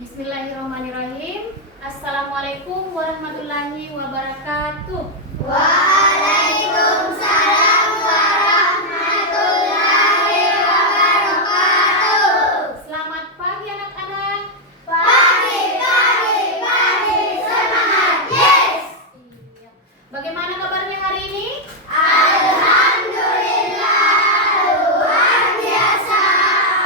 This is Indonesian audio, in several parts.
Bismillahirrahmanirrahim. Assalamualaikum warahmatullahi wabarakatuh. Waalaikumsalam warahmatullahi wabarakatuh. Selamat pagi anak-anak. Pagi, semangat, yes! Iya. Bagaimana kabarnya hari ini? Alhamdulillah, luar biasa,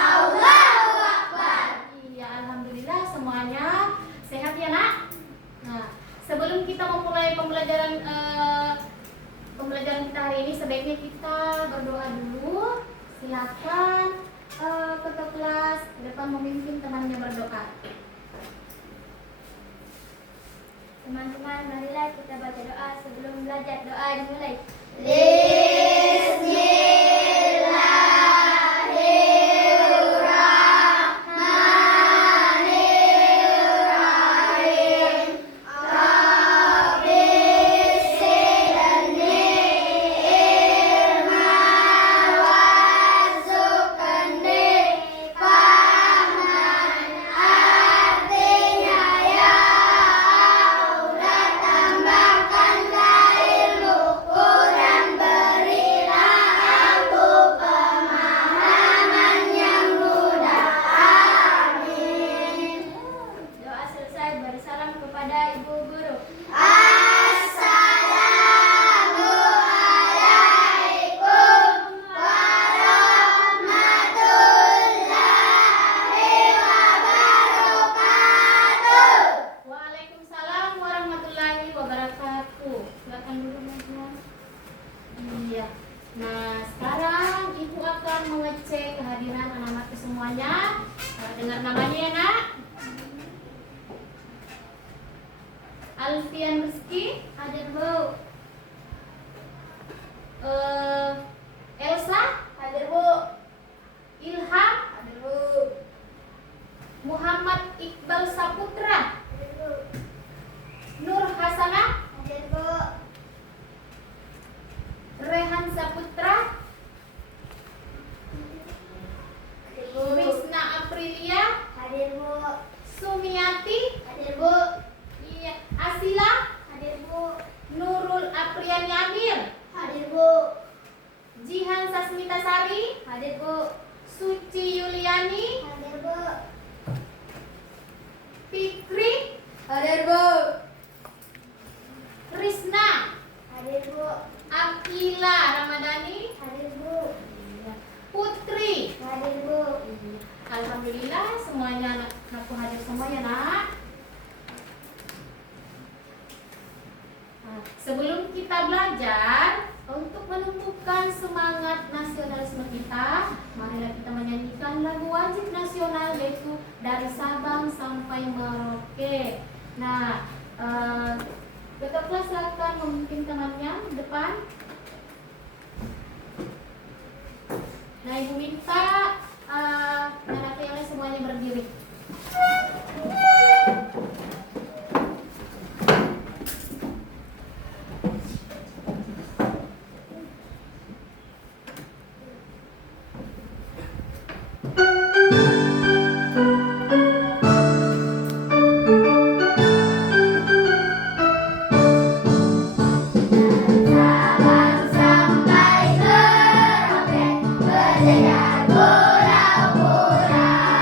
Allahu Akbar. Iya, alhamdulillah semuanya sehat ya, Nak. Nah, sebelum kita memulai pembelajaran kita hari ini, sebaiknya kita berdoa dulu. Silakan ketua kelas ke depan memimpin temannya berdoa. Teman-teman, marilah kita baca doa sebelum belajar. Doa dimulai. Bismillahirrahmanirrahim. Artinya ya Allah, tambahkanlah ilmuku dan berilah aku pemahaman yang mudah. Amin. Doa selesai, beri salam kepada ibu guru. Assalamualaikum warahmatullahi wabarakatuh. Waalaikumsalam warahmatullahi wabarakatuh. Silakan dulu, Najwa. Iya. Nah, sekarang Ibu akan mengecek kehadiran anak-anakku semuanya. Dengar namanya ya, Nak. Alfian Rizky, Hadir Bu. Elsa, Hadir Bu. Ilham, Hadir Bu. Muhammad Iqbal Saputra, Hadir Bu. Nur Hasanah, Hadir Bu. Rehan Saputra, Hadir Bu. Rizna Aprilia, Hadir Bu. Sumiati, Hadir Bu. iya, Asila, Hadir Bu. Nurul Apriani Amir, Hadir Bu. Jihan Sasmita Sari, Hadir Bu. Suci Yuliani, Hadir Bu. Fikri, Hadir Bu. Krisna, Hadir Bu. Akila Ramadhani, Hadir Bu. Putri. Hadir Bu. Alhamdulillah semuanya anak-anakku hadir semua ya, Nak. Nah, sebelum kita belajar, untuk menumbuhkan semangat nasionalisme kita, marilah kita menyanyikan lagu wajib nasional, yaitu Dari Sabang Sampai Merauke. Nah, ketua kelas silakan memimpin temannya di depan. Nah, Ibu minta anak yang lain semuanya berdiri. Sabang sampai Merauke, bersinar pulau-pulau.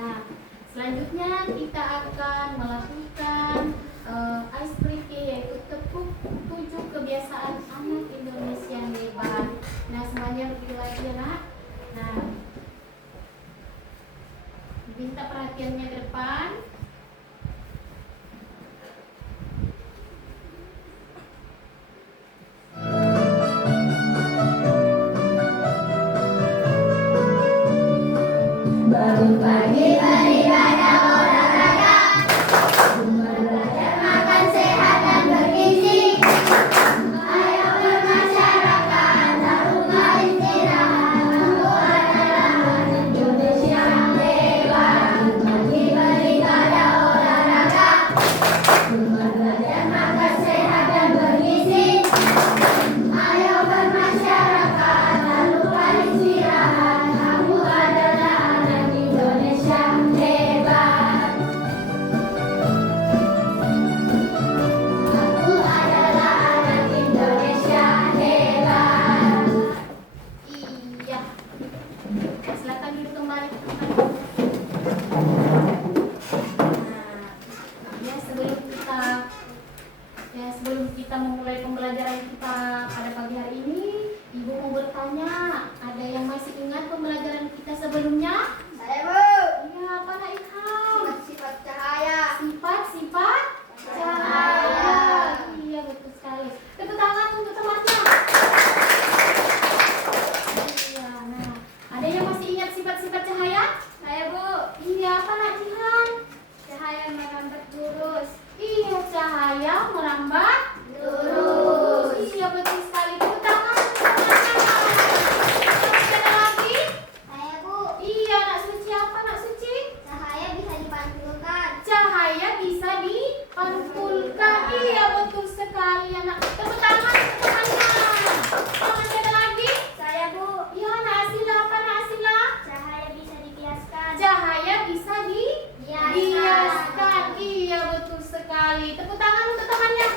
Nah, selanjutnya kita akan melakukan ice breaking, yaitu tepuk 7 kebiasaan anak Indonesia yang hebat. Nah, semuanya berdiri lagi ya nak. Nah, minta perhatiannya ke depan. Bangun pagi beribadah olahraga, belajar makan sehat dan bergizi. Ayo bermasyarakat, tak lupa istirahat. Aku adalah Indonesia yang hebat. Pagi beribadah olahraga, belajar makan sehat dan bergizi. Ayo bermasyarakat, tak lupa istirahat. Aku adalah anak Indonesia yang hebat. Aku adalah anak Indonesia hebat. Iya. Silakan duduk kembali. Nah, sebelum kita memulai pembelajaran kita pada pagi hari ini, Ibu mau bertanya, ada yang masih ingat pembelajaran kita sebelumnya? Saya Bu, Iya, apa nak Ilham? sifat cahaya. Sifat cahaya. Iya, betul sekali. Tepuk tangan untuk temannya. Iya, nah, ada yang masih ingat sifat-sifat cahaya? Saya Bu, Iya, apa nak Jihan? cahaya merambat lurus. Iya, cahaya merambat Lurus. Iya, betul sekali. Tepuk tangan untuk temannya. Masih ada lagi? Saya Bu, Iya, nak Suci, apa nak Suci? cahaya bisa dipantulkan. Cahaya bisa dipantulkan. Iya, betul sekali anak. Tepuk tangan untuk temannya. Masih ada lagi? Saya Bu, Iya, nak Asila, apa nak Asila? cahaya bisa dibiaskan. Cahaya bisa dibiaskan. Iya, betul sekali. Tepuk tangan untuk temannya.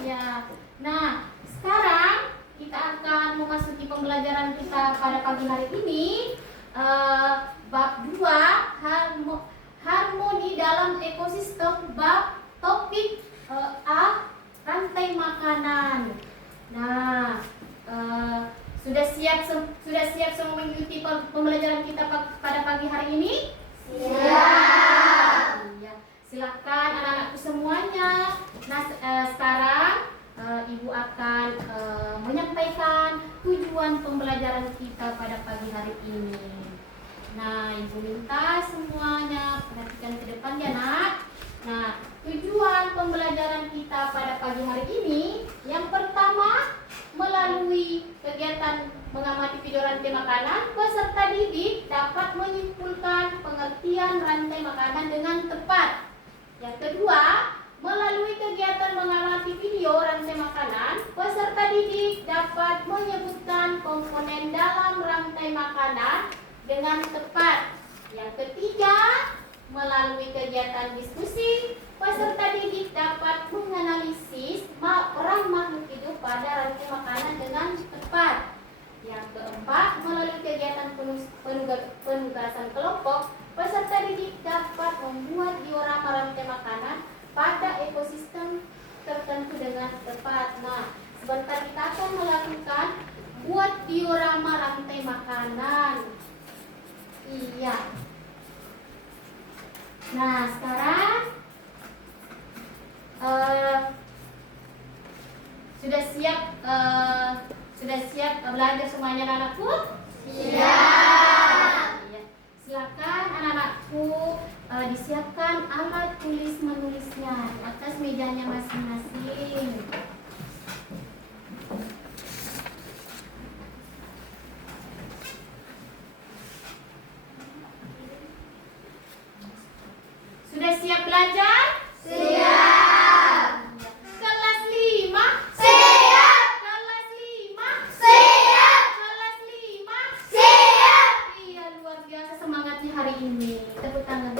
Iya. Nah, sekarang kita akan memasuki pembelajaran kita pada pagi hari ini. Bab 2, harmoni dalam ekosistem. Bab topik A, rantai makanan. Nah, sudah siap semua mengikuti pembelajaran kita pada pagi hari ini? Siap. Iya. Silakan anak-anakku semuanya. Nah, sekarang Ibu akan menyampaikan tujuan pembelajaran kita pada pagi hari ini. Nah, Ibu minta semuanya perhatikan ke depan ya nak. Nah, tujuan pembelajaran kita pada pagi hari ini, yang pertama, melalui kegiatan mengamati video rantai makanan, peserta didik dapat menyimpulkan pengertian rantai makanan dengan tepat. Yang kedua, melalui kegiatan mengamati video rantai makanan, peserta didik dapat menyebutkan komponen dalam rantai makanan dengan tepat. Yang ketiga, melalui kegiatan diskusi, peserta didik dapat menganalisis peran makhluk hidup pada rantai makanan dengan tepat. Yang keempat, melalui kegiatan penugasan kelompok, peserta didik dapat membuat diorama rantai makanan pada ekosistem tertentu dengan tepat. Nah, sebentar kita akan melakukan buat diorama rantai makanan. Iya. Nah, sekarang sudah siap belajar semuanya anak-anakku? Siap. Iya. Silakan anak-anakku disiapkan alat tulis menulisnya di atas mejanya masing-masing. Sudah siap belajar? Siap. Kelas 5. Siap. Kelas 5. Siap. Kelas 5. Siap. Iya, luar biasa semangatnya hari ini. Tepuk tangan.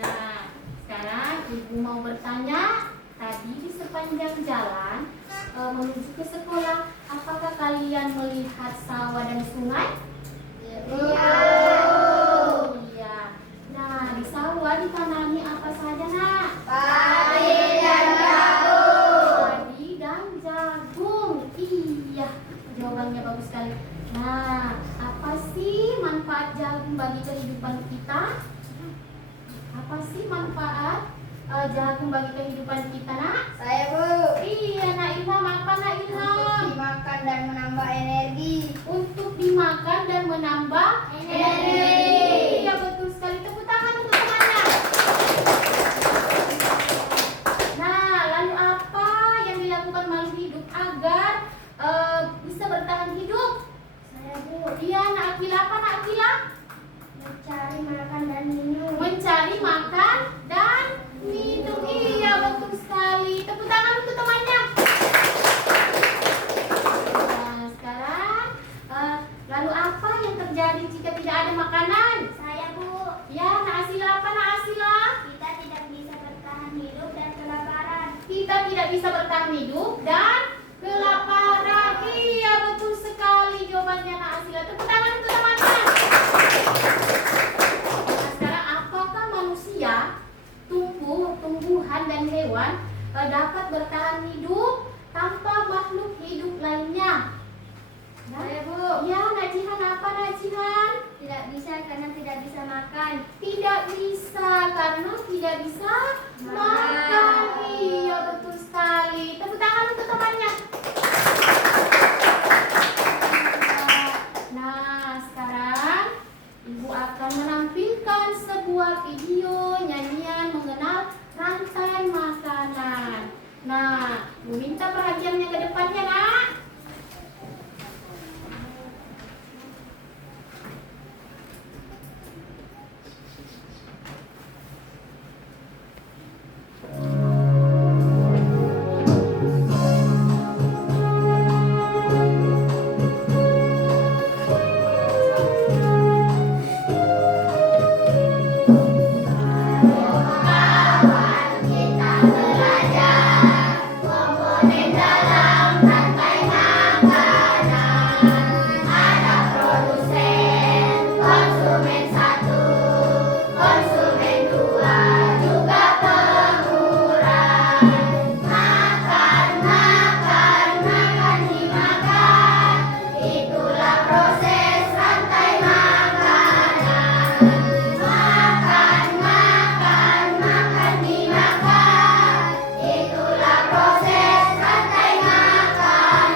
Nah, sekarang Ibu mau bertanya. Tadi di sepanjang jalan menuju ke sekolah, apakah kalian melihat sungai? Iya. Iya. Nah, di sawah ditanami apa saja, Nak? Padi dan jagung. Padi dan jagung. Iya, jawabannya bagus sekali. Nah, apa sih manfaat jagung bagi kehidupan kita? Apa sih manfaat jagung bagi kehidupan kita, Nak? Saya Bu. Iya, Nak Ilham. Apa, Nak Ilham? Dimakan dan menambah energi. Untuk dimakan dan menambah Energi. Iya, betul sekali. Tepuk tangan untuk temannya. Nah, lalu apa yang dilakukan makhluk hidup agar bisa bertahan hidup? Saya Bu, Iya, Nak Akila. Apa, Nak Akila? mencari makan dan minum. Mencari makan dan minum. Iya, betul sekali. Tepuk tangan untuk temannya. Nah, sekarang lalu apa yang terjadi jika tidak ada makanan? Saya Bu, Ya, Nak Asila. Apa, Nak Asila? kita tidak bisa bertahan hidup dan kelaparan. Kita tidak bisa bertahan hidup dan kelaparan. Iya, betul sekali jawabannya, Nak Asila. Tepuk tangan untuk temannya. Nah, sekarang apakah manusia, tumbuhan dan hewan dapat bertahan hidup tanpa makhluk hidup lainnya? Saya Bu, Ya, Nak Jihan. Apa, Nak Jihan? tidak bisa karena tidak bisa makan. Tidak bisa karena tidak bisa makan. Iya, betul sekali. Tepuk tangan untuk temannya. Nah, sekarang Ibu akan menampilkan sebuah video nyanyian mengenal rantai makanan. Nah, Ibu minta perhatiannya ke depannya, Nak. Kita belajar komponen dalam rantai makanan. Ada produsen, konsumen satu, konsumen dua, juga pengurang. Makan, makan, makan dimakan. Itulah proses rantai makanan. Makan, makan, makan dimakan. Itulah proses rantai makanan.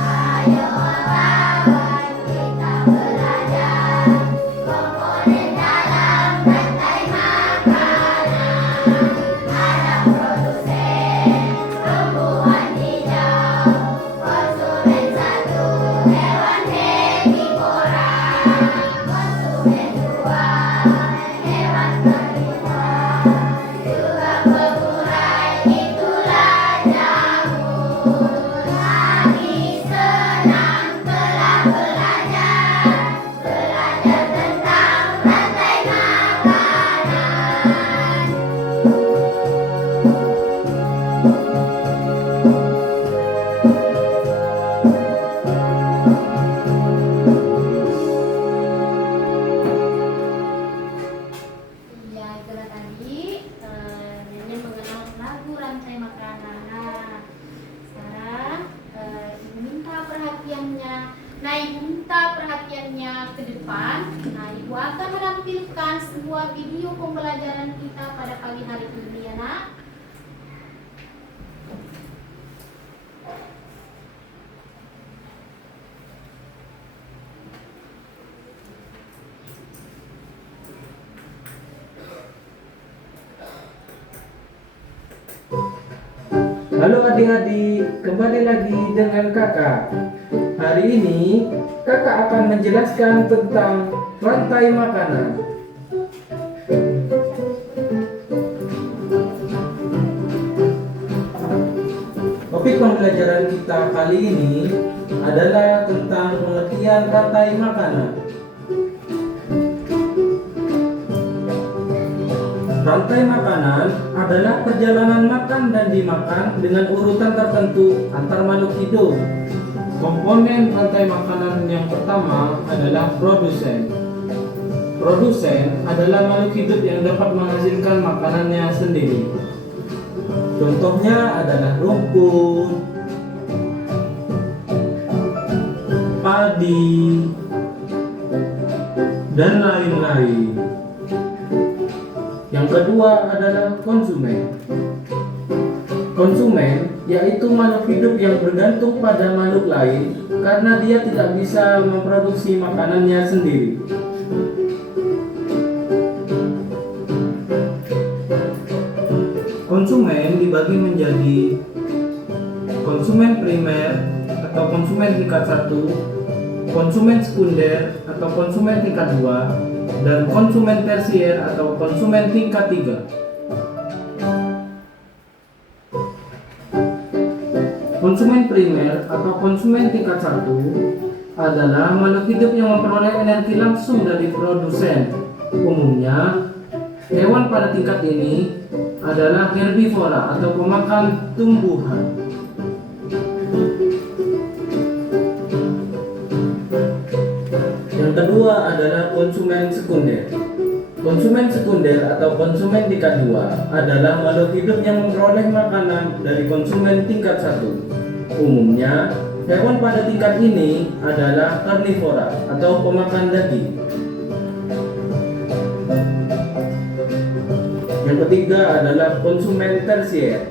Ayo kawan, kita belajar komponen dalam rantai makanan. Ada produsen, tumbuhan hijau, konsumen satu, hewan herbivora, konsumen dua, hewan karnivora, juga pengurai, itulah jamur. Kami senang telah belajar tentang rantai makanan. Iya, itulah tadi nyanyian mengenal lagu rantai makanan. Nah, sekarang Ibu minta perhatiannya. Nah, Ibu minta perhatiannya ke depan. Nah, Ibu akan menampilkan sebuah video pembelajaran kita pada pagi hari ini, ya, Nak. Halo adik-adik, kembali lagi dengan kakak. Hari ini kakak akan menjelaskan tentang rantai makanan. Topik pembelajaran kita kali ini adalah tentang pengertian rantai makanan. Rantai makanan adalah perjalanan makan dan dimakan dengan urutan tertentu antar makhluk hidup. Komponen rantai makanan yang pertama adalah produsen. Produsen adalah makhluk hidup yang dapat menghasilkan makanannya sendiri. Contohnya adalah rumput, padi, dan lain-lain. Yang kedua adalah konsumen. Konsumen yaitu makhluk hidup yang bergantung pada makhluk lain karena dia tidak bisa memproduksi makanannya sendiri. Konsumen dibagi menjadi konsumen primer atau konsumen tingkat 1, konsumen sekunder atau konsumen tingkat 2, dan konsumen tersier atau konsumen tingkat 3. Konsumen primer atau konsumen tingkat 1 adalah makhluk hidup yang memperoleh energi langsung dari produsen. Umumnya, hewan pada tingkat ini adalah herbivora atau pemakan tumbuhan. Yang kedua adalah konsumen sekunder. Konsumen sekunder atau konsumen tingkat 2 adalah makhluk hidup yang memperoleh makanan dari konsumen tingkat 1. Umumnya, hewan pada tingkat ini adalah karnivora atau pemakan daging. Yang ketiga adalah konsumen tersier.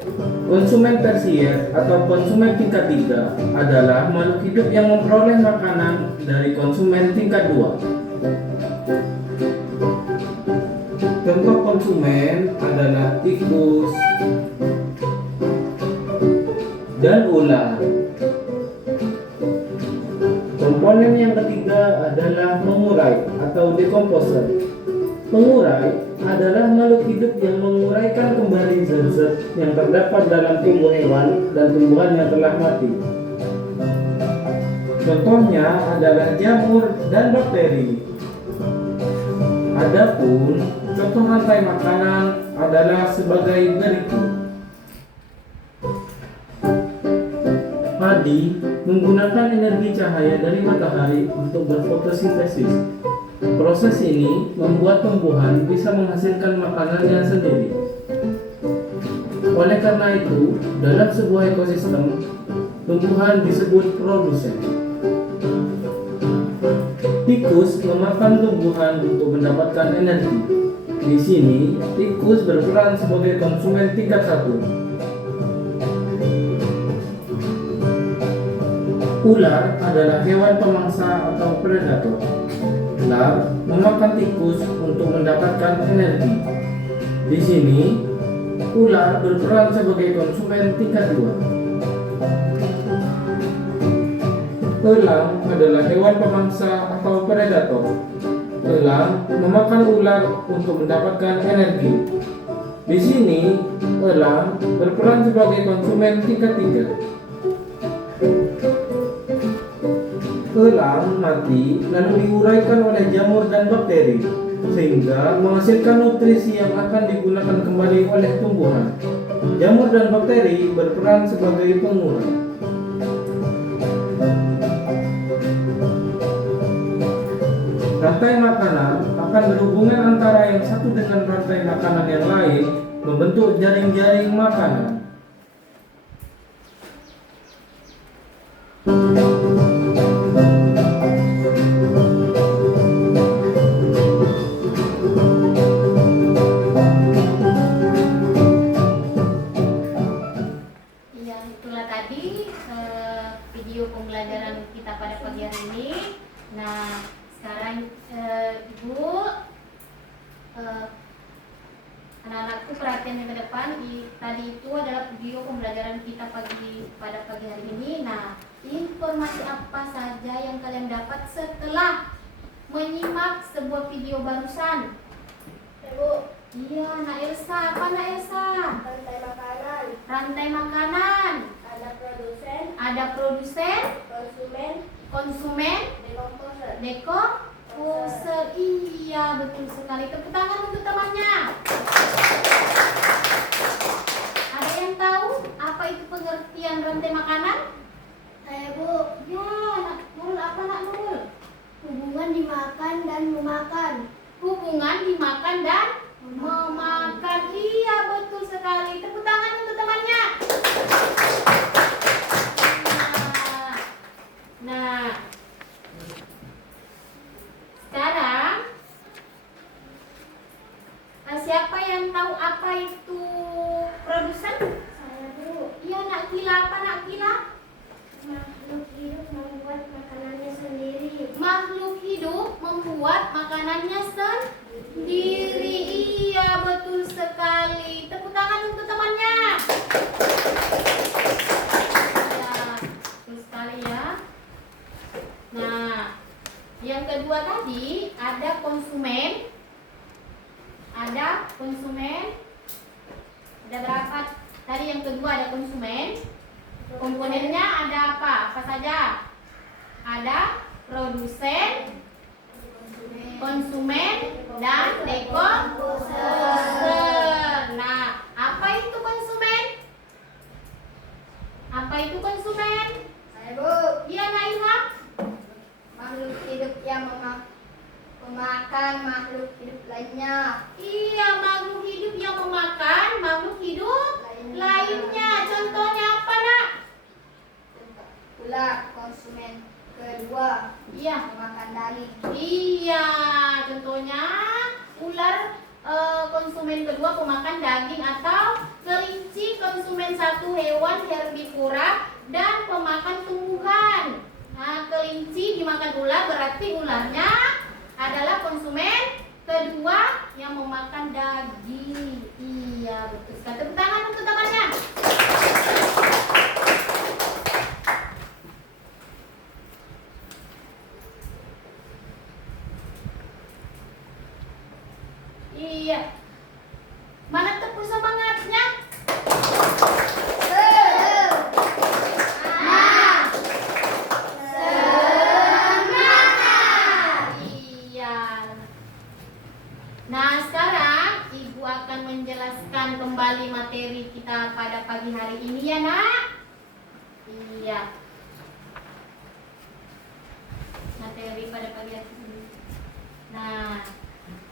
Konsumen tersier atau konsumen tingkat 3 adalah makhluk hidup yang memperoleh makanan dari konsumen tingkat 2. Contoh konsumen adalah tikus dan ular. Komponen yang ketiga adalah pengurai atau decomposer. Pengurai adalah makhluk hidup yang menguraikan kembali zat-zat yang terdapat dalam tubuh hewan dan tumbuhan yang telah mati. Contohnya adalah jamur dan bakteri. Adapun contoh rantai makanan adalah sebagai berikut. Padi menggunakan energi cahaya dari matahari untuk berfotosintesis. Proses ini membuat tumbuhan bisa menghasilkan makanannya sendiri. Oleh karena itu, dalam sebuah ekosistem, tumbuhan disebut produsen. Tikus memakan tumbuhan untuk mendapatkan energi. Di sini, tikus berperan sebagai konsumen tingkat 1. Ular adalah hewan pemangsa atau predator. Ular memakan tikus untuk mendapatkan energi. Di sini, ular berperan sebagai konsumen tingkat 2. Elang adalah hewan pemangsa atau predator. Elang memakan ular untuk mendapatkan energi. Di sini, elang berperan sebagai konsumen tingkat 3. Elang mati lalu diuraikan oleh jamur dan bakteri sehingga menghasilkan nutrisi yang akan digunakan kembali oleh tumbuhan. Jamur dan bakteri berperan sebagai pengurai. Rantai makanan akan berhubungan antara yang satu dengan rantai makanan yang lain membentuk jaring-jaring makanan. Video pembelajaran kita pada pagi hari ini. Nah, sekarang Ibu, anak-anakku perhatian yang ke depan. Tadi itu adalah video pembelajaran kita pada pagi hari ini. Nah, informasi apa saja yang kalian dapat setelah menyimak sebuah video barusan? Ibu, Iya, Nak Elsa. Apa Nak Elsa? rantai makanan, Rantai makanan. ada produsen, konsumen, dekomposer. dekomposer. Iya, betul sekali. Tepuk tangan untuk temannya. Siapa yang tahu apa itu produsen? Saya Bu. Iya, Nak Kila. Apa Nak Kila? Makhluk hidup membuat makanannya sendiri. Makhluk hidup membuat makanannya sendiri. Iya, betul sekali. Tepuk tangan untuk temannya. Ya, betul sekali ya. Nah, yang kedua tadi ada konsumen. Ada konsumen. Ada berapa? Tadi yang kedua ada konsumen. Komponennya ada apa? Apa saja? Ada produsen, konsumen, dan dekoder. Nah, apa itu konsumen? Apa itu konsumen? Saya Bu. Iya, Naiha. Makhluk hidup yang memakan makhluk hidup lainnya. Iya, makhluk hidup yang memakan makhluk hidup lainnya. Contohnya apa, Nak? Ular konsumen kedua Iya. memakan daging. Iya, contohnya ular konsumen kedua pemakan daging, atau kelinci konsumen satu hewan herbivora dan pemakan tumbuhan. Nah, kelinci dimakan ular berarti ularnya adalah konsumen kedua yang memakan daging. Iya, betul sekali. Tepuk tangan untuk temannya. Iya. Mana tepuk semangatnya? Iya. Nah, sekarang Ibu akan menjelaskan kembali materi kita pada pagi hari ini ya, Nak. Iya. Materi pada pagi hari ini. Nah,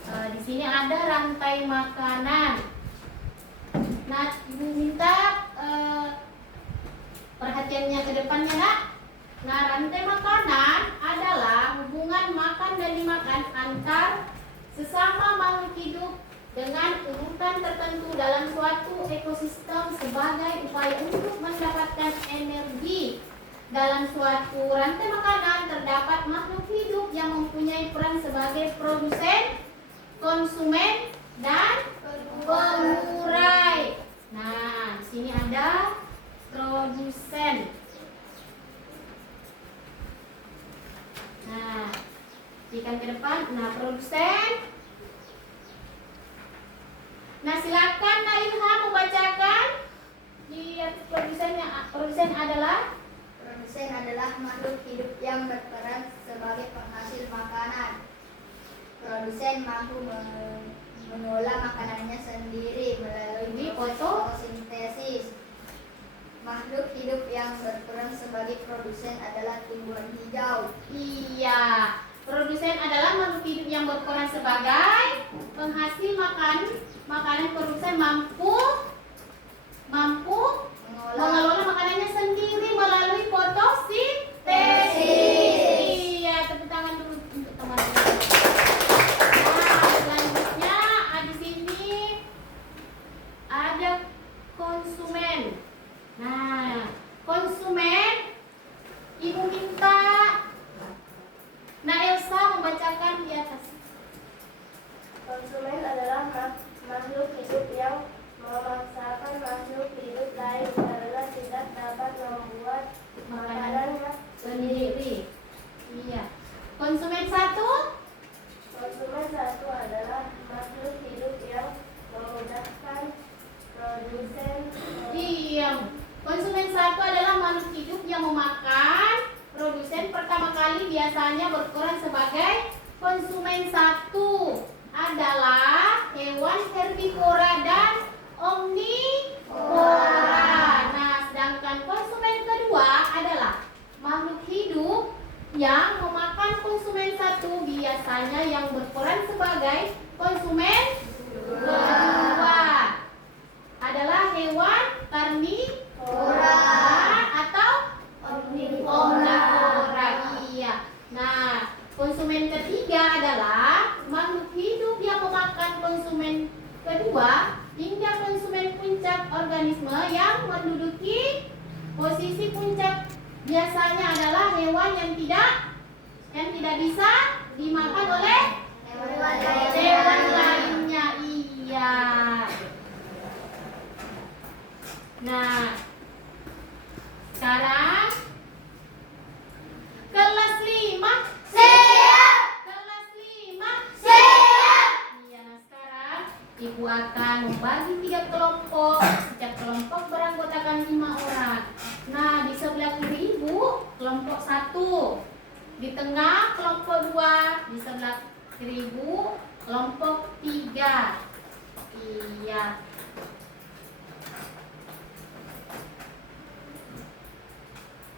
di sini ada rantai makanan. Nah, Ibu minta perhatiannya ke depannya, Nak. Nah, rantai makanan adalah hubungan makan dan dimakan antar sesama makhluk hidup dengan urutan tertentu dalam suatu ekosistem sebagai upaya untuk mendapatkan energi. Dalam suatu rantai makanan terdapat makhluk hidup yang mempunyai peran sebagai produsen, konsumen, dan pengurai. Nah, di sini ada produsen. Nah, ikan ke depan. Nah, produsen. Nah, silakan Nak Ilham membacakan di atas produsennya. Produsen adalah makhluk hidup yang berperan sebagai penghasil makanan. Produsen mampu mengolah makanannya sendiri melalui fotosintesis. Makhluk hidup yang berperan sebagai produsen adalah tumbuhan hijau. Iya, produsen adalah makhluk hidup yang berperan sebagai penghasil makanan. Produsen mampu mengelola makanannya sendiri melalui fotosintesis. Iya, tepuk tangan dulu untuk teman-teman. Nah, selanjutnya di sini ada konsumen. Nah, konsumen, Ibu minta Nak Elsa membacakan di atas. Konsumen adalah makhluk hidup yang memasak Kedua, hingga konsumen puncak organisme yang menduduki posisi puncak biasanya adalah hewan yang tidak bisa dimakan oleh hewan lainnya. Iya. Nah, sekarang kelas 5. Siap. Kelas 5. Siap. Iya, nah sekarang Ibu akan membagi 3 kelompok. Setiap kelompok beranggotakan 5 orang. Nah, di sebelah kiri Ibu, kelompok 1. Di tengah kelompok 2. Di sebelah kiri Ibu, kelompok 3. Iya.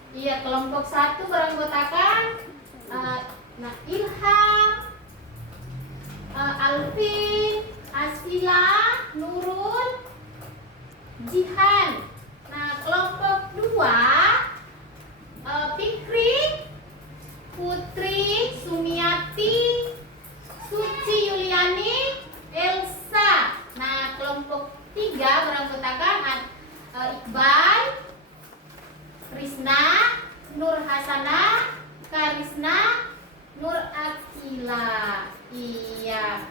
Iya, kelompok 1 beranggotakan Ilham, Alvin, Asila, Nurul, Jihan. Nah, kelompok 2 Fikri, Putri, Sumiati, Suci Yuliani, Elsa. Nah, kelompok 3 beranggotakan Iqbal, Krisna, Nur Hasana, Karisna, Nur Akila. Iya.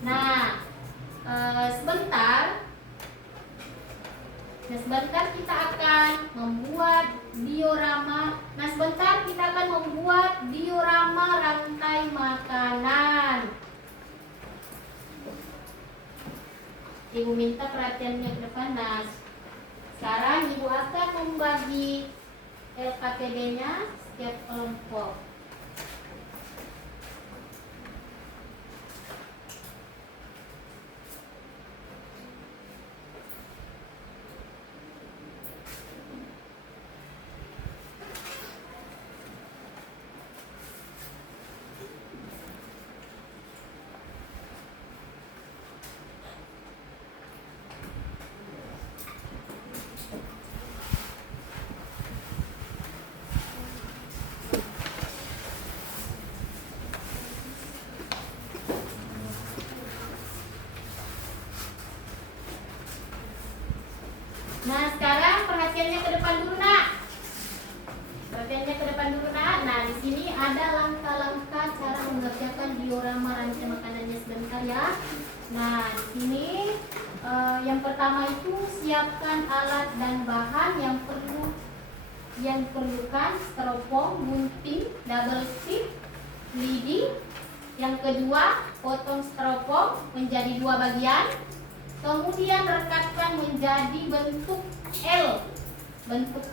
Nah, sebentar kita akan membuat diorama. Nah, sebentar kita akan membuat diorama rantai makanan. Ibu minta perhatiannya ke depan. Nah, sekarang Ibu akan membagi LKPD-nya setiap kelompok. Nah, sekarang perhatiannya ke depan dulu, Nak. Perhatiannya ke depan dulu, Nak. Nah, di sini ada langkah-langkah cara mengerjakan diorama rantai makanannya sebentar ya. Nah, di sini yang pertama itu siapkan alat dan bahan yang perlukan styrofoam, gunting, double stick, lidi. Yang kedua, potong styrofoam menjadi 2 bagian. Kemudian rekatkan menjadi bentuk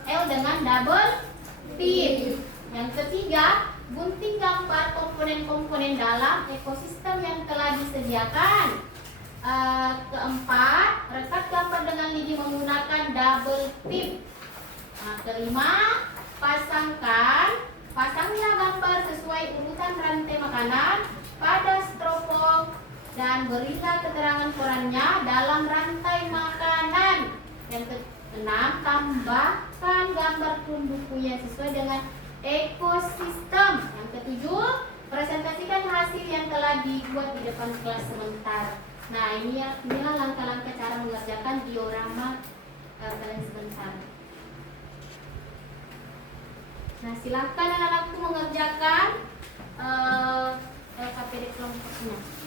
L dengan double pin. Yang ketiga, gunting gambar komponen-komponen dalam ekosistem yang telah disediakan. Keempat, rekat gambar dengan lidi menggunakan double pin. Nah, kelima, pasangnya gambar sesuai urutan rantai makanan pada styrofoam dan berilah keterangan korannya dalam rantai makanan. Yang keenam, tambahkan gambar bukunya sesuai dengan ekosistem. Yang ketujuh, presentasikan hasil yang telah dibuat di depan kelas sebentar. Nah, inilah langkah-langkah cara mengerjakan diorama kalian sebentar. Nah, silakan anak-anakku mengerjakan LKPD kelompoknya.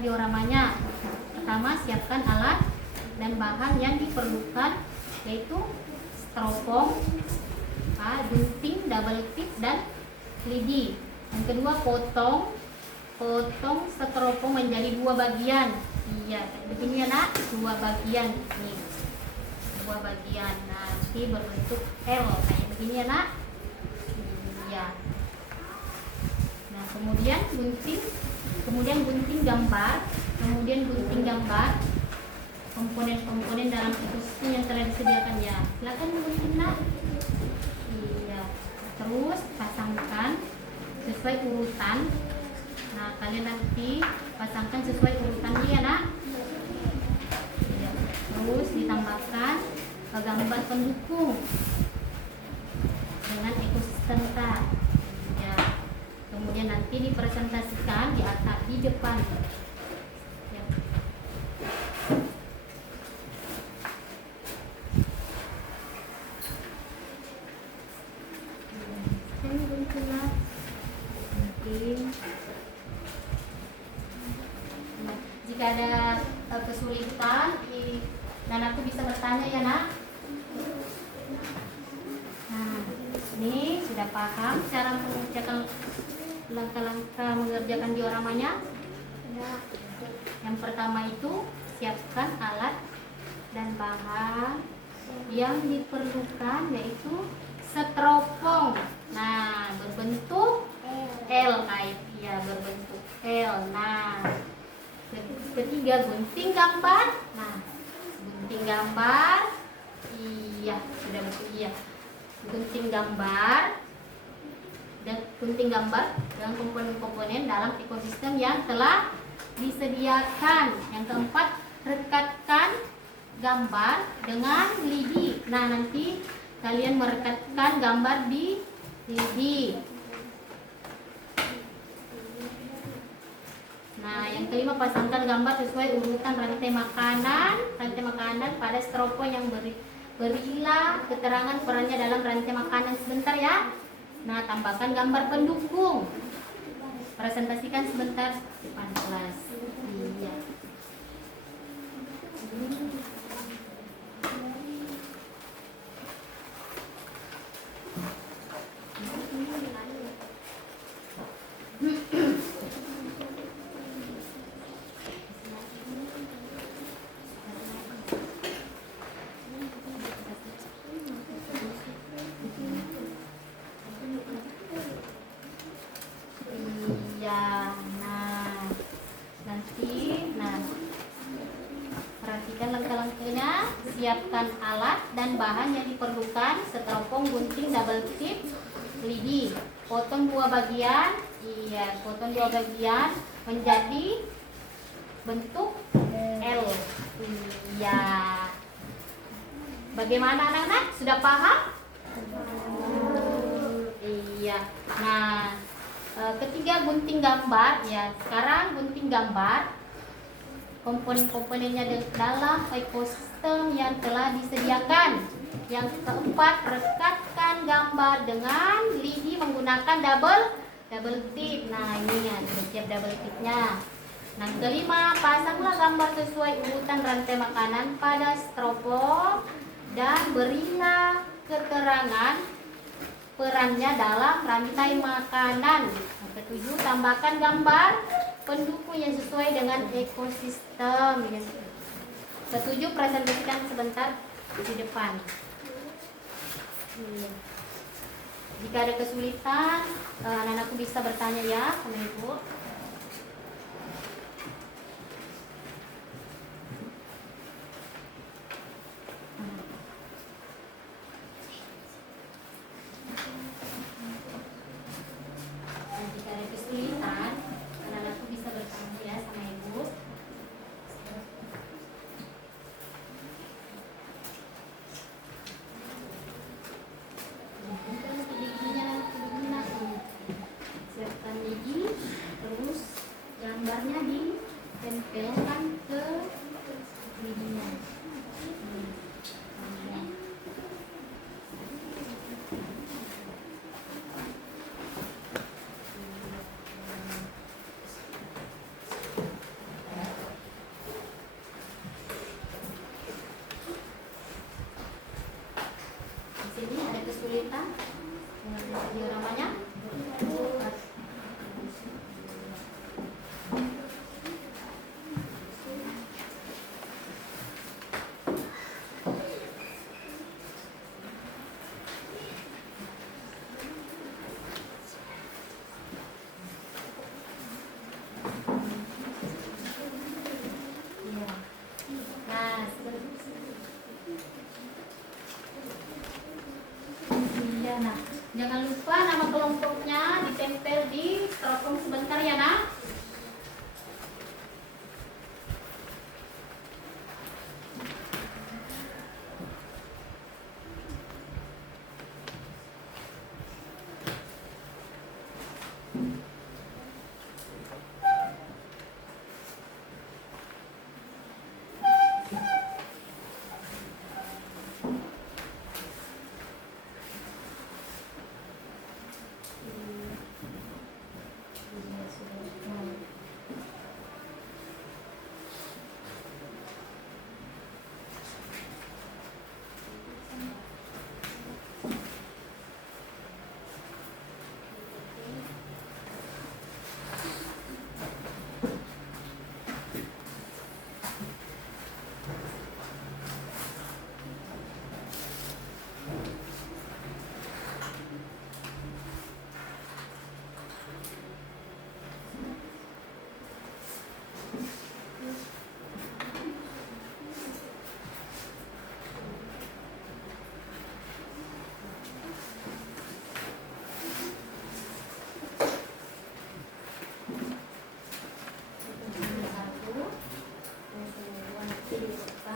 dioramanya. Pertama, siapkan alat dan bahan yang diperlukan, yaitu styrofoam, gunting, double tip, dan lidi. Yang kedua, potong styrofoam menjadi 2 bagian. Iya, begini ya nak, 2 bagian nih, 2 bagian. Nanti berbentuk L kayak begini ya nak. Iya. Nah, kemudian gunting gambar komponen-komponen dalam ekosistem yang telah disediakan ya. Silakan gunting nak. Iya. Terus pasangkan sesuai urutan. Nah, kalian nanti pasangkan sesuai urutannya ya nak. Iya. Terus ditambahkan gambar pendukung dengan ekosistem tak. Ya. Kemudian nanti dipresentasikan di atas di depan. Ya. Ini guntinglah. Gunting. Nah, jika ada kesulitan, Nanaku bisa bertanya ya nak. Nah, ini sudah paham cara mengerjakan langkah-langkah mengerjakan dioramanya? Yang pertama itu siapkan alat dan bahan yang diperlukan, yaitu styrofoam. Nah, berbentuk L ya, berbentuk L. Nah, ketiga, gunting gambar. Nah, gunting gambar. Iya, sudah betul iya. Gunting gambar dengan komponen-komponen dalam ekosistem yang telah disediakan. Yang keempat, rekatkan gambar dengan lidi. Nah, nanti kalian merekatkan gambar di lidi. Nah, yang kelima, pasangkan gambar sesuai urutan rantai makanan pada styrofoam yang berilah keterangan perannya dalam rantai makanan. Sebentar ya. Nah, tambahkan gambar pendukung. Presentasikan sebentar depan kelas. Iya. Perhatikan langkah-langkahnya. Siapkan alat dan bahan yang diperlukan: styrofoam, gunting, double tip, lidi. Potong 2 bagian. Iya, potong 2 bagian menjadi bentuk L. Iya. Bagaimana anak-anak? Sudah paham? Iya. Nah, ketiga, gunting gambar ya. Sekarang gunting gambar komponen-komponennya dalam ekosistem yang telah disediakan. Yang keempat, rekatkan gambar dengan lidi menggunakan double tip. Nah, ini ya, sudah siap double tipnya. Nah, kelima, pasanglah gambar sesuai urutan rantai makanan pada styrofoam dan berilah keterangan perannya dalam rantai makanan. Yang ketujuh, tambahkan gambar pendukung yang sesuai dengan ekosistem. Ketujuh, presentasikan sebentar di depan. Jika ada kesulitan, anak-anakku bisa bertanya ya sama ibu. Jika ada kesulitan, anak-anakku bisa bertanya ya sama ibu. Siapkan lidi, terus sini ada kesulitan dengan dioramanya? Nah, iya, nah, jangan lupa nama kelompoknya ditempel di styrofoam sebentar ya, nak.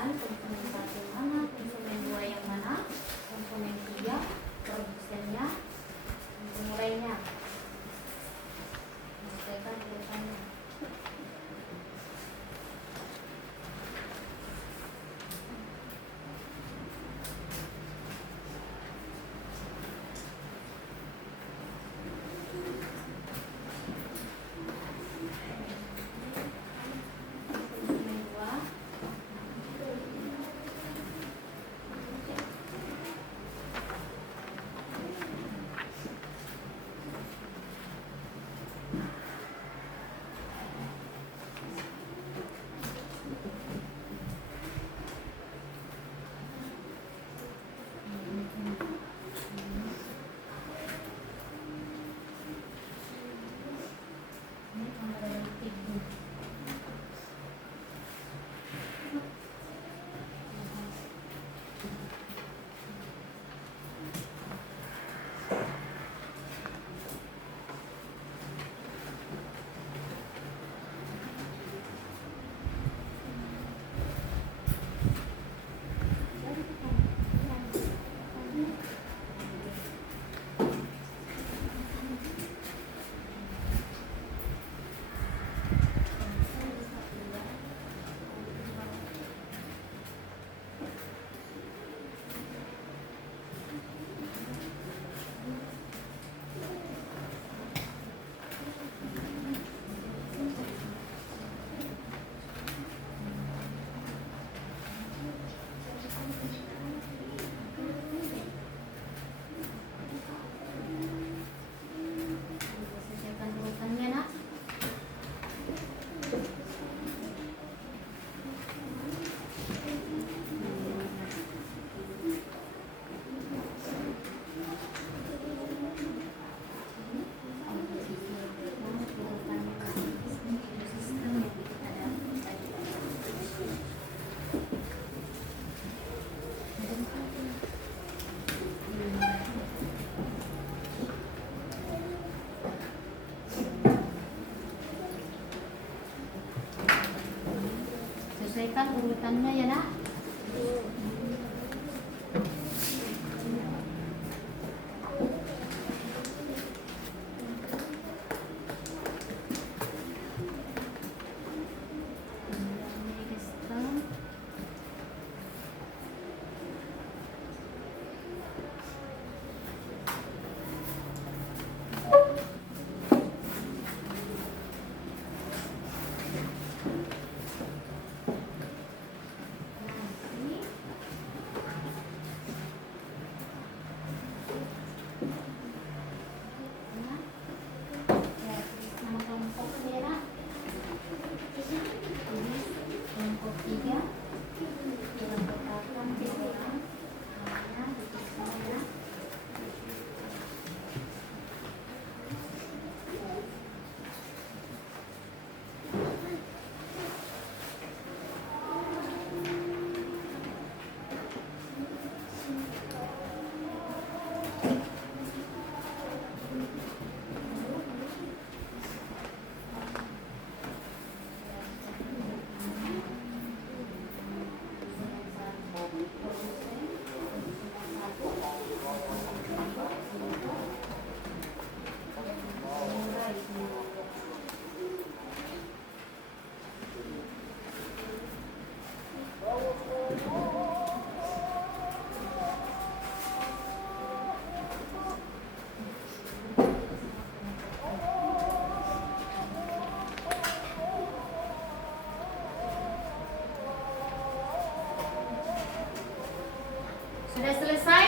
Komponen satu mana, komponen dua yang mana, komponen tiga, produsennya, pengurainya. Sesuaikan urutannya. Komponen dua. Ini penguraian tiga. Sesuaikan urutannya, nak. Sistem yang kita dapat tadi. Sesuaikan urutannya ya, nak. Sistem. Sudah selesai?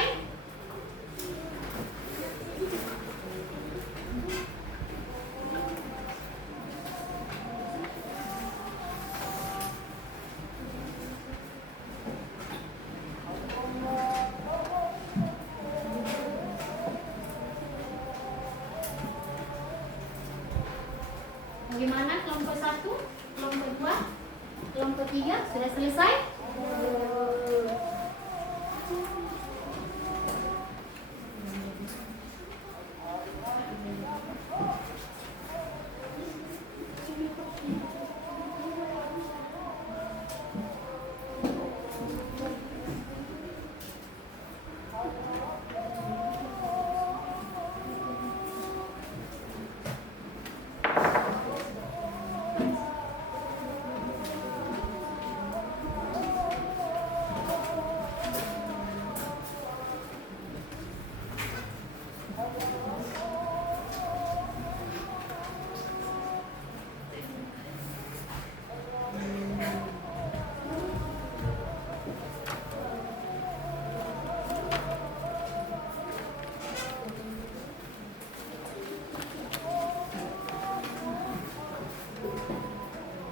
Bagaimana kelompok 1, kelompok 2, kelompok 3 sudah selesai?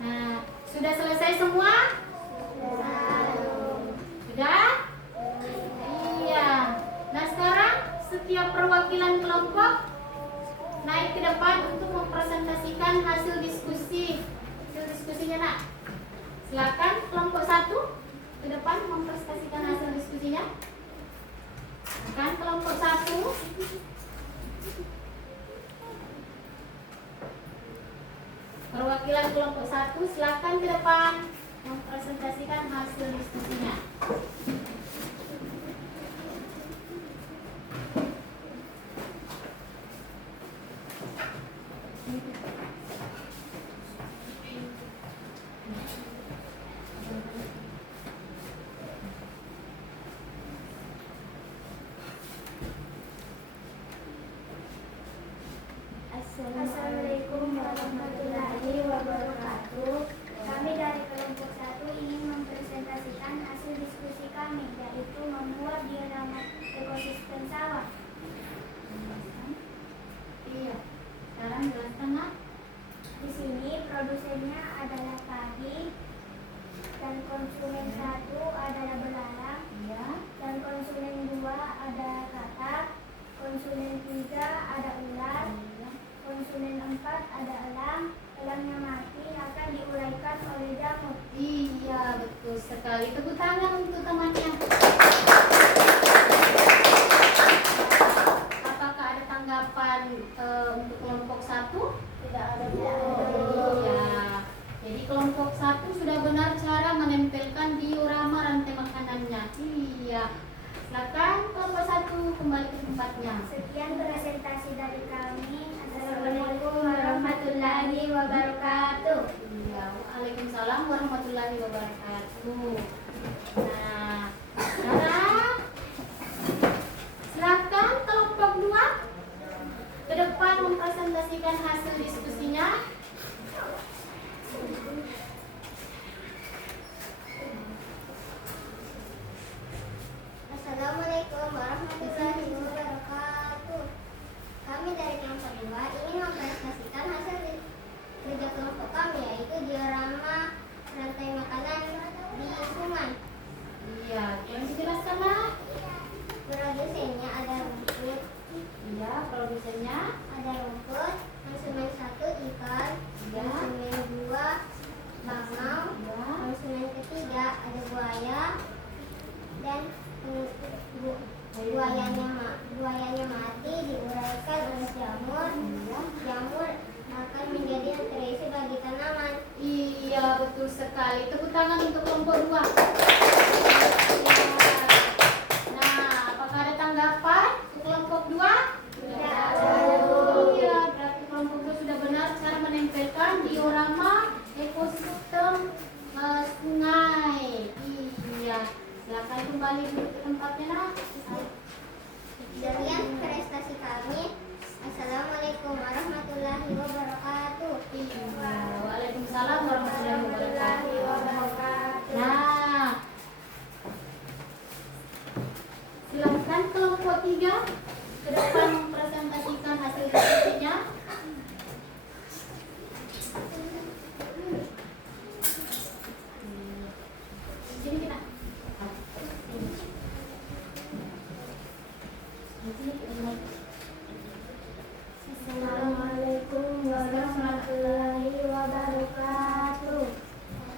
Nah, sudah selesai semua? Sudah? Iya. Nah, sekarang setiap perwakilan kelompok naik ke depan untuk mempresentasikan hasil diskusi. Hasil diskusinya, Nak. Silakan kelompok 1 ke depan mempresentasikan hasil diskusinya. Silakan kelompok 1. Perwakilan kelompok 1 silakan ke depan mempresentasikan hasil diskusinya. Assalamualaikum warahmatullahi wabarakatuh. Kami dari kelompok 1 ingin mempresentasikan hasil diskusi kami, yaitu membuat diorama ekosistem sawah. Iya. Sekarang jelaskan, Nak. Di sini produsennya adalah padi, dan konsumen 1 adalah belalang, Iya. dan konsumen 2 adalah katak, konsumen 3 ada ular, konsumen 4 ada elang. Elangnya mati akan diuraikan oleh jamur. Iya, betul sekali. Tepuk tangan untuk temannya. Apakah ada tanggapan untuk kelompok 1? Tidak ada. Iya. Jadi kelompok 1 sudah benar cara menempelkan diorama rantai makanannya. Iya. Silakan kelompok 1 kembali ke tempatnya. Sekian presentasi dari kami. Assalamualaikum warahmatullahi wabarakatuh. Iya. Waalaikumsalam warahmatullahi wabarakatuh. Nah, sekarang silakan kelompok 2 ke depan mempresentasikan hasil diskusinya. Assalamualaikum warahmatullahi wabarakatuh. Kami dari kelompok 2 ingin mempresentasikan hasil kerja kelompok kami, yaitu diorama rantai makanan di sungai. Iya, yang dijelaskan, Nak. Produsennya ada rumput, Iya, produsennya. ada rumput. Konsumen 1 ikan, Iya. konsumen 2 bangau, Iya. konsumen ketiga ada buaya, dan buayanya mati diuraikan oleh jamur. Jamur akan menjadi nutrisi bagi tanaman. Iya, betul sekali. Tepuk tangan untuk kelompok 2. Nah, apakah ada tanggapan untuk kelompok 2? Tidak. Iya, berarti kelompok 2 sudah benar cara menempelkan diorama ekosistem sungai. Iya. kembali duduk ke tempatnya nak. Sekian prestasi kami. Assalamualaikum warahmatullahi wabarakatuh. Waalaikumsalam warahmatullahi wabarakatuh. Nah, silakan kelompok 3 ke depan mempresentasikan hasil diskusinya. Sini kita. Sini kita. Assalamualaikum warahmatullahi wabarakatuh.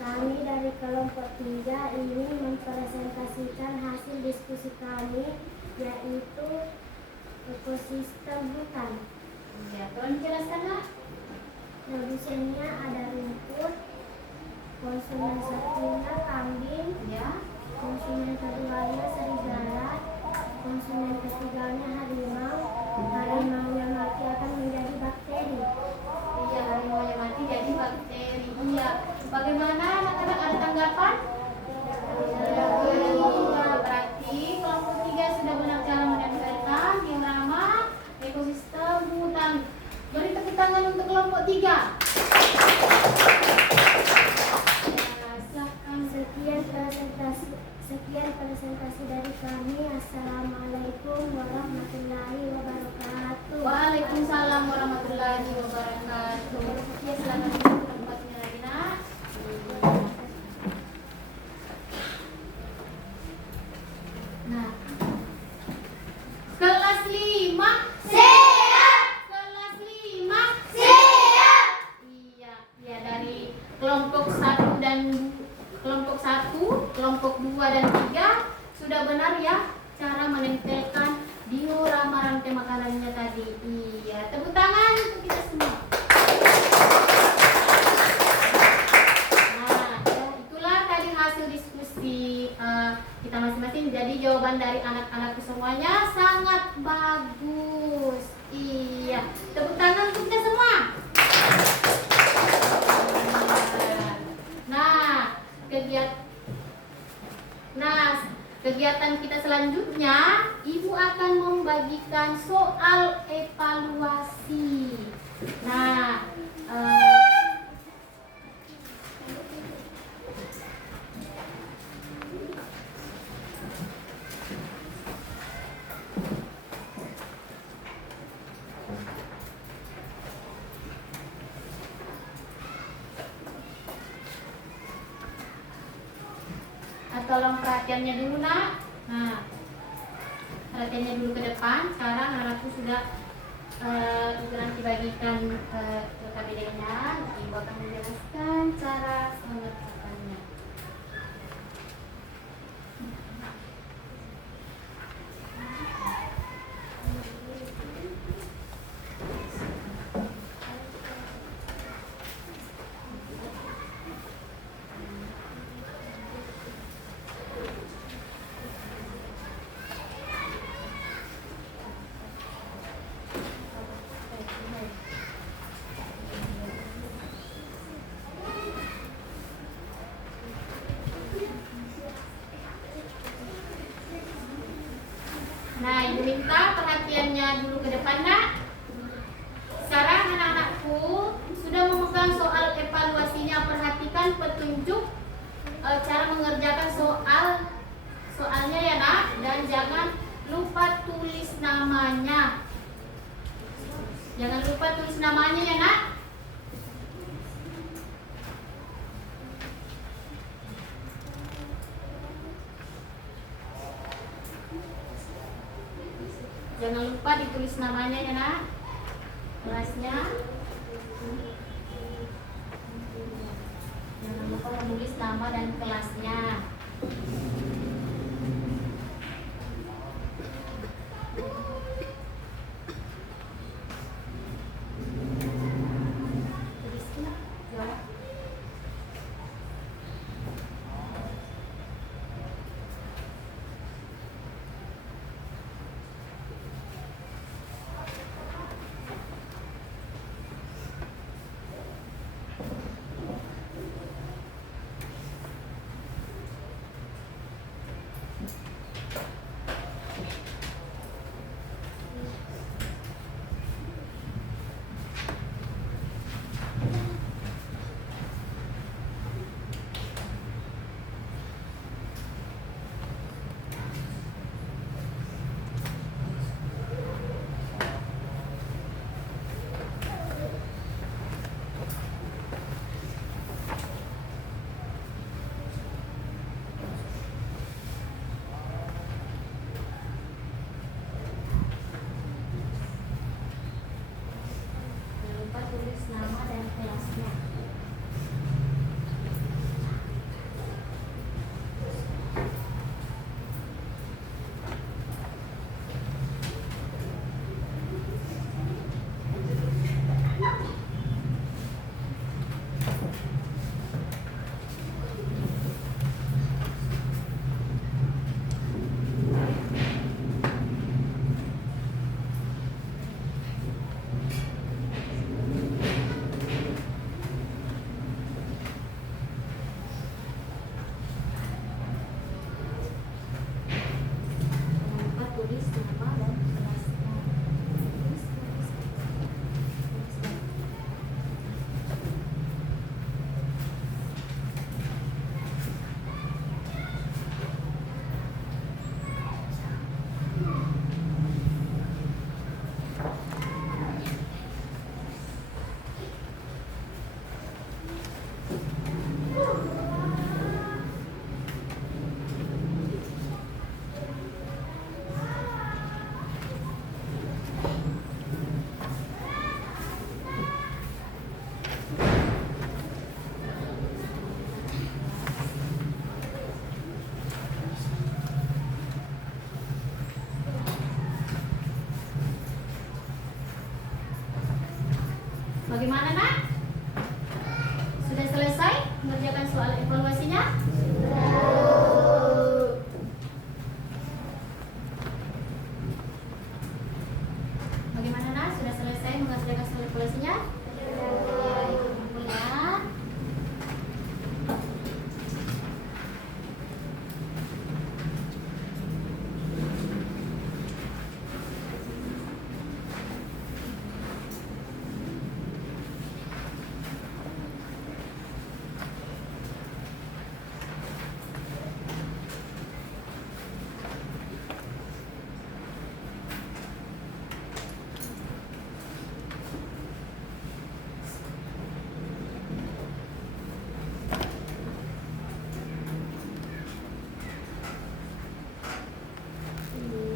Kami dari kelompok 3 ini mempresentasikan hasil diskusi kami, yaitu ekosistem hutan. Ya, tolong jelaskan nak. Produsennya ada rumput, konsumen satunya kambing, Ya. konsumen keduanya serigala, konsumen ketiganya harimau. Harimau yang mati akan menjadi bakteri. Iya, harimau yang mati jadi bakteri. Iya. Bagaimana anak-anak, ada tanggapan? Iya, berarti kelompok 3 sudah benar cara menempelkan diorama ekosistem hutan. Beri tepuk tangan untuk kelompok 3. Nah, silakan. Sekian presentasi dari kami. Assalamualaikum warahmatullahi wabarakatuh. Waalaikumsalam warahmatullahi wabarakatuh. Ya, silakan duduk ke tempatnya lagi nak. Nah, kelas 5. Siap. Kelas 5. Siap. Iya, ya dari kelompok 1 dan kelompok 1, kelompok 2 dan 3 sudah benar ya cara menempelkan diorama rantai makanannya tadi. Iya, tepuk tangan untuk kita semua. Nah, ya, itulah tadi hasil diskusi kita masing-masing. Jadi jawaban dari anak-anakku semuanya sangat bagus. Iya, tepuk tangan untuk kita semua. Kegiatan kita selanjutnya, Ibu akan membagikan soal evaluasi. Nah, tolong perhatiannya dulu nak. Nah, perhatiannya dulu ke depan. Sekarang anakku sudah nanti bagikan ke KBD-nya. Ibu akan menjelaskan cara mengerjakannya. Nah, Ibu minta perhatiannya dulu ke depan nak. Sekarang anak-anakku sudah memegang soal evaluasinya. Perhatikan petunjuk cara mengerjakan soalnya ya nak. Dan jangan lupa tulis namanya. Jangan lupa tulis namanya ya nak. Jangan lupa ditulis namanya ya nak, kelasnya. Jangan lupa menulis nama dan kelasnya. Bagaimana nak? Sudah selesai mengerjakan soal evaluasinya? Bagaimana nak? Sudah selesai mengerjakan soal evaluasinya? Ya, ikut ya.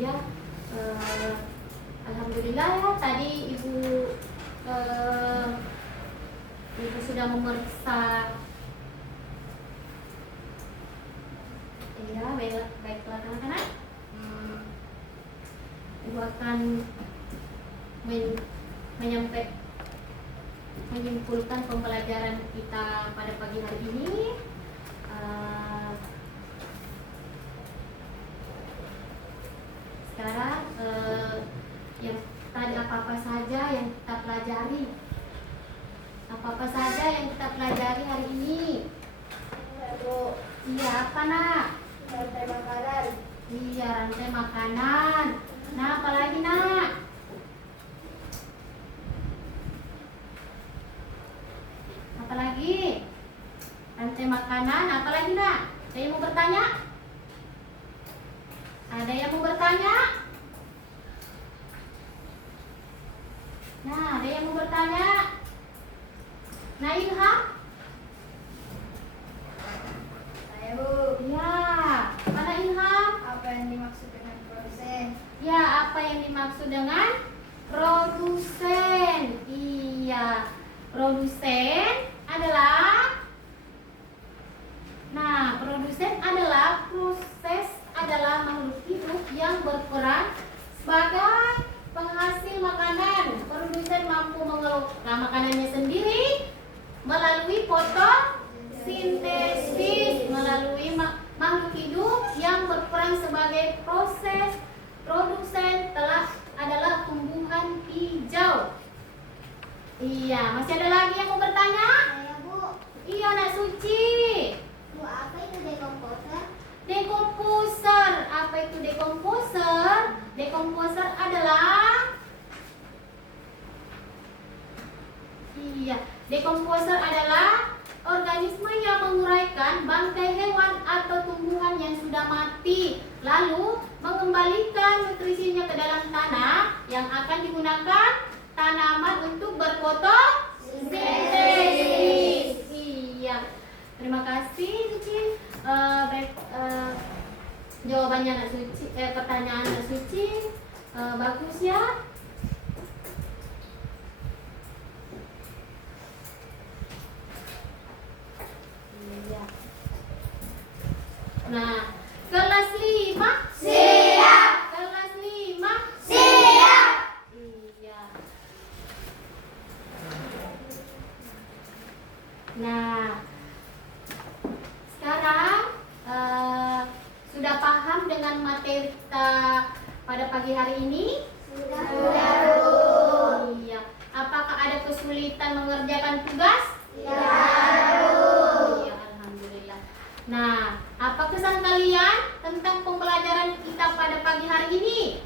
Iya, alhamdulillah ya tadi ibu sudah memeriksa. Iya, baiklah anak-anak. Ibu akan menyimpulkan pembelajaran kita pada pagi hari ini. Sekarang yang tadi apa-apa saja yang kita pelajari. Apa-apa saja yang kita pelajari hari ini. Iya, apa nak? Rantai makanan. Iya, rantai makanan. Nah, apa lagi nak? Apa lagi? Rantai makanan, apa lagi nak? Ada yang mau bertanya? Ada yang mau bertanya? Nah, ada yang mau bertanya? Nah, Ilham? Saya Bu, Ya, mana Ilham? apa yang dimaksud dengan produsen? Ya, apa yang dimaksud dengan produsen? Iya, produsen adalah adalah makhluk hidup yang berperan sebagai penghasil makanan. Produsen mampu mengelola makanannya sendiri melalui fotosintesis, melalui makhluk hidup yang berperan sebagai proses produsen adalah tumbuhan hijau. Iya, masih ada lagi yang mau bertanya? Saya Bu. Iya, Nak Suci. Bu, apa itu dekomposer? Dekomposer. Apa itu dekomposer? Dekomposer adalah dekomposer adalah organisme yang menguraikan bangkai hewan atau tumbuhan yang sudah mati, lalu mengembalikan nutrisinya ke dalam tanah yang akan digunakan tanaman untuk berfotosintesis. Iya. Terima kasih Suci. Jawabannya Nak Suci, pertanyaan Nak Suci bagus ya. Iya. Nah, kelas 5 Siap. kelas 5 Siap. Iya. Nah, sekarang sudah paham dengan materi kita pada pagi hari ini? Sudah. Iya. Apakah ada kesulitan mengerjakan tugas? Ya. Iya, alhamdulillah. Nah, apa kesan kalian tentang pembelajaran kita pada pagi hari ini?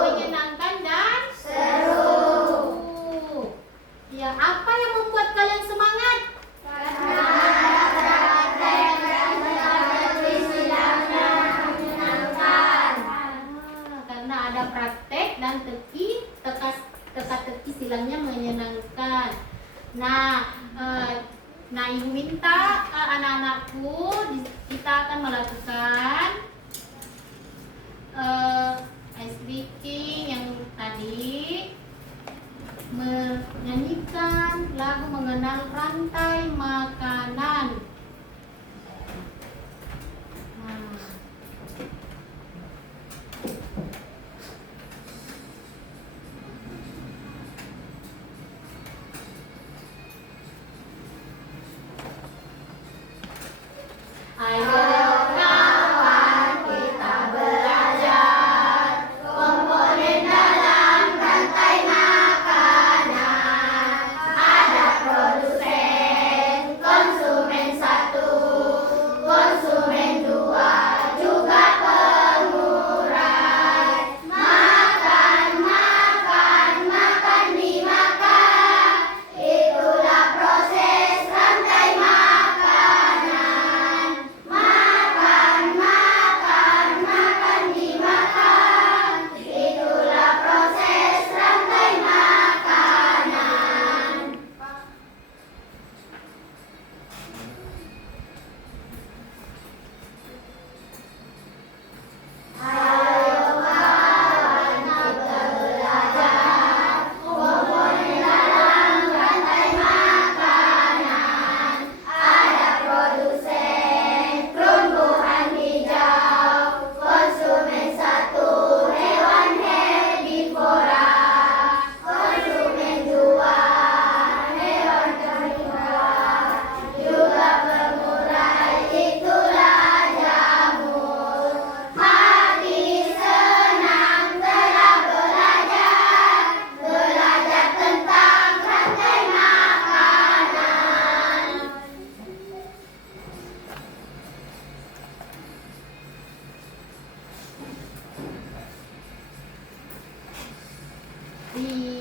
Menyenangkan dan seru. Ya, apa yang membuat kalian semangat? Karena ada praktek dan teka-teki silangnya menyenangkan. Nah, ibu minta anak-anakku kita akan melakukan ice breaking yang tadi, menyanyikan lagu mengenal rantai makanan. Nah,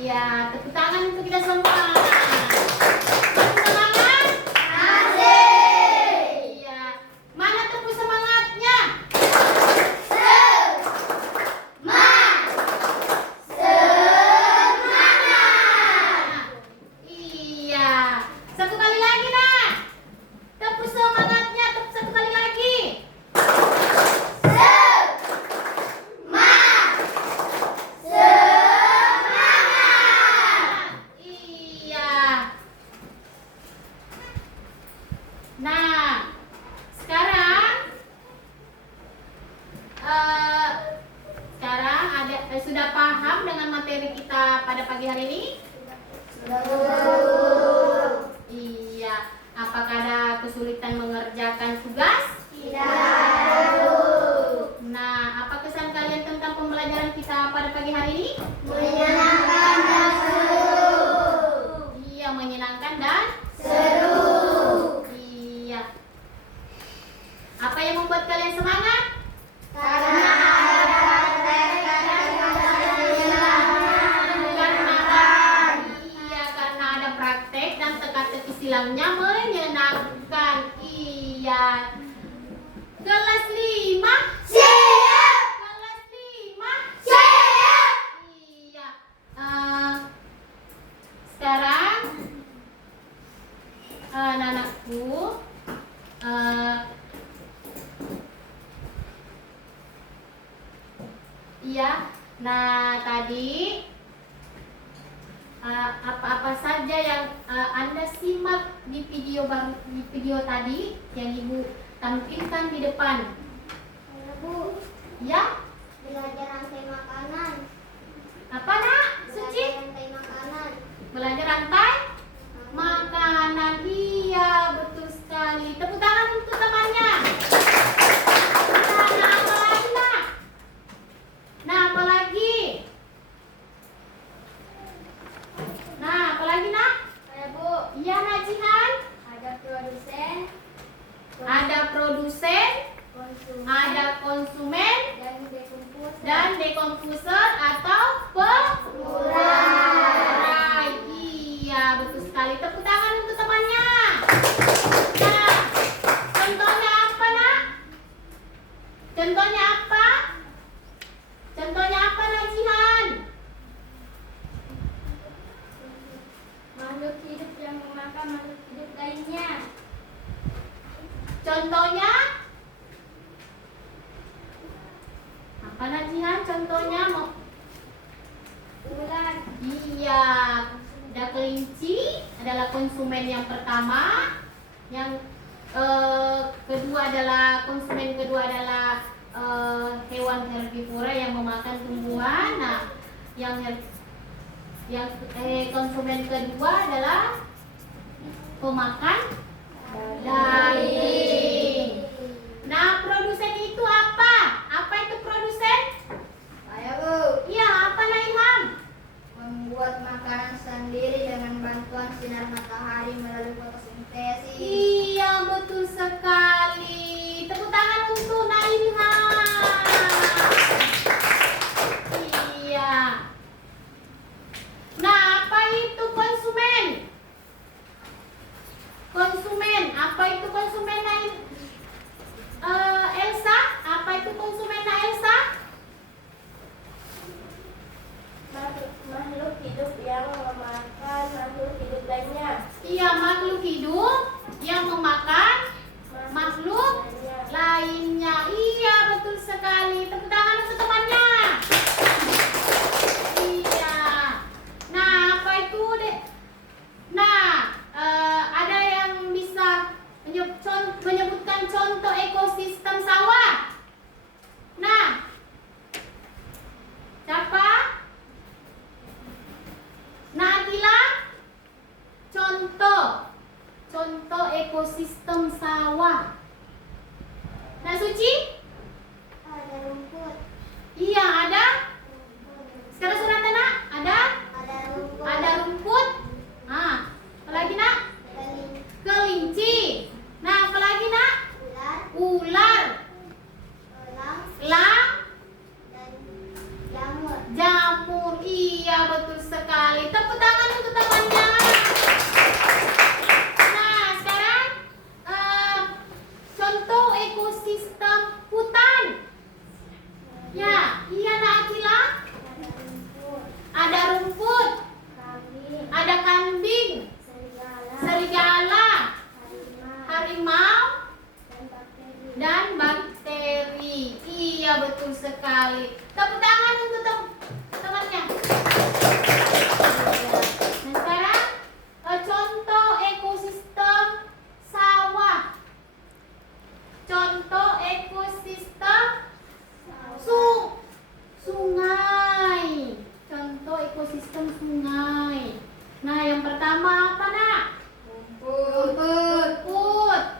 Iya, tepuk tangan untuk kita semua. Tepuk semangat. Asik. Iya. Mana tepuk semangatnya? Iya. Satu kali lagi, Nak. Tepuk semangatnya, tepuk satu kali lagi. Iya. Nah, sekarang sudah paham dengan materi kita pada pagi hari ini? Iya. Apakah ada kesulitan mengerjakan tugas? Nah, apa kesan kalian tentang pembelajaran kita pada pagi hari ini? Menyenangkan dan seru. Iya, menyenangkan dan Seru. iya. Apa yang membuat kalian semangat? Karena ada praktek Karena ada praktek dan teka-teki silangnya menyenangkan. Iya. Kelas 5. siap. Kelas 5. Siap. Iya. Sekarang anak-anakku iya. Nah, tadi apa-apa saja yang Anda simak di video tadi yang Ibu tampilkan di depan? Bu, Ya, belajar rantai makanan. apa Nak? Suci? Belajar rantai makanan. Belajar rantai makanan. Iya, betul sekali. Tepuk tangan untuk temannya. Nah, apa lagi, Nak? Nah, apa lagi? Nah, apa lagi, Nak? Bu, Iya, Nak Jihan. ada produsen, Ada produsen, konsumen, ada konsumen, dan dekomposer. dan dekomposer atau pengurai. Iya, betul sekali. Tepuk tangan untuk temannya. Nah, contohnya apa, Nak? Contohnya apa? Contohnya apa, Nak Jihan? Makhluk hidup yang memakan makhluk hidup lainnya. Contohnya apa, Nak Jihan? Contohnya mau Ular, iya, ada kelinci adalah konsumen yang pertama, yang konsumen kedua adalah hewan herbivora yang memakan tumbuhan. Nah, konsumen kedua adalah pemakan daging. Nah, produsen itu apa? Apa itu produsen? saya Bu, Iya, apa, Nak Ilham? membuat makanan sendiri dengan bantuan sinar matahari melalui fotosintesis. Iya, betul sekali. Tepuk tangan untuk Nak Ilham. Iya. Nah, apa itu konsumen? Konsumen, apa itu konsumen, Elsa? Apa itu konsumen, Elsa? Makhluk hidup yang memakan makhluk hidup lainnya. Iya, makhluk hidup yang memakan makhluk lainnya. Iya, betul sekali. Tepuk tangan untuk temannya. Iya. Nah, apa itu, Dek? Nah, ada yang bisa menyebutkan contoh ekosistem sawah? Nah, siapa? Nah, Akila, contoh ekosistem sawah. Nah, Suci? Ada rumput, Iya, ada. Sekarang surat Nak, ada? ada rumput, Ada rumput. Ah, apa lagi, Nak? Kelinci. Nah, apa lagi, Nak? ular, Ular, elang, elang, dan jamur. jamur. Iya, betul sekali. Iya, betul sekali. Tepuk tangan untuk temannya. Iya. Nah, sekarang contoh ekosistem sawah. Contoh ekosistem sungai. Contoh ekosistem sungai. Nah, yang pertama apa, Nak? Rumput.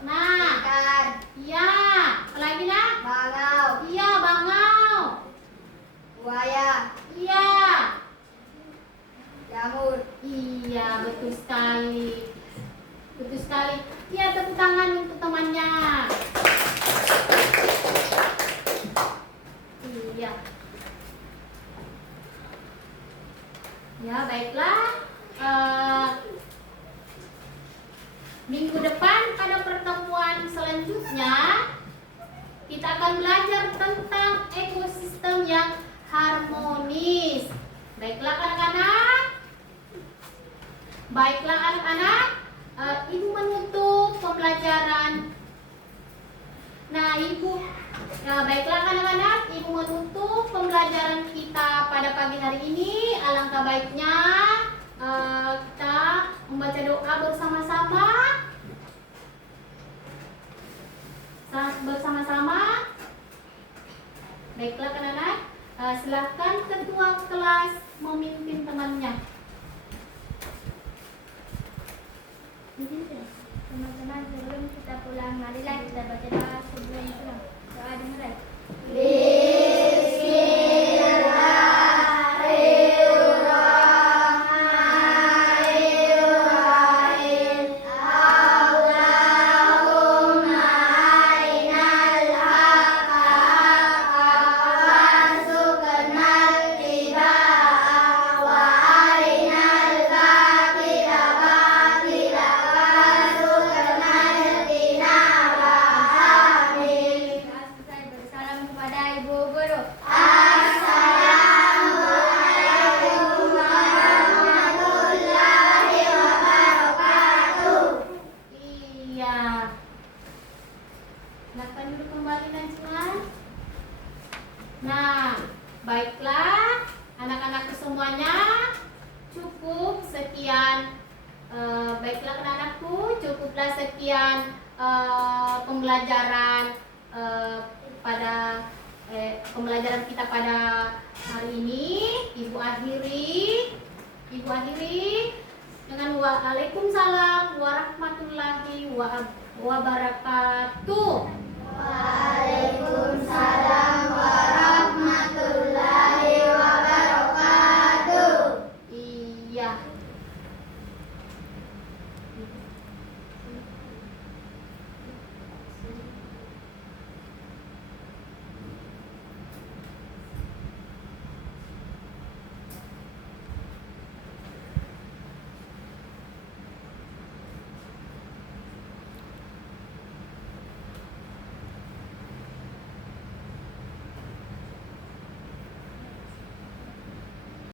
Nah, Ikan. iya. Apalagi, Nak? Bangau. Iya, bangau. Buaya. Iya. Jamur. Iya, betul sekali. Betul sekali. Iya, tepuk tangan untuk temannya. Iya. Ya, baiklah. Minggu depan pada pertemuan selanjutnya kita akan belajar tentang ekosistem yang harmonis. Baiklah anak-anak. Baiklah anak-anak. Ibu menutup pembelajaran. Baiklah anak-anak, Ibu menutup pembelajaran kita pada pagi hari ini. Alangkah baiknya kita membaca doa bersama-sama. Baiklah anak-anak, silakan ketua kelas memimpin temannya. Teman-teman, sebelum kita pulang, marilah kita baca doa sebelum pulang. Doa dimulai. Bersalam kepada Ibu Guru. Iya. Silakan duduk kembali Najwa. Nah, baiklah anak-anakku semuanya. Cukup sekian. Baiklah anak-anakku, cukuplah sekian pembelajaran pembelajaran kita pada hari ini. Ibu akhiri dengan Waalaikumsalam warahmatullahi wabarakatuh. Waalaikumsalam.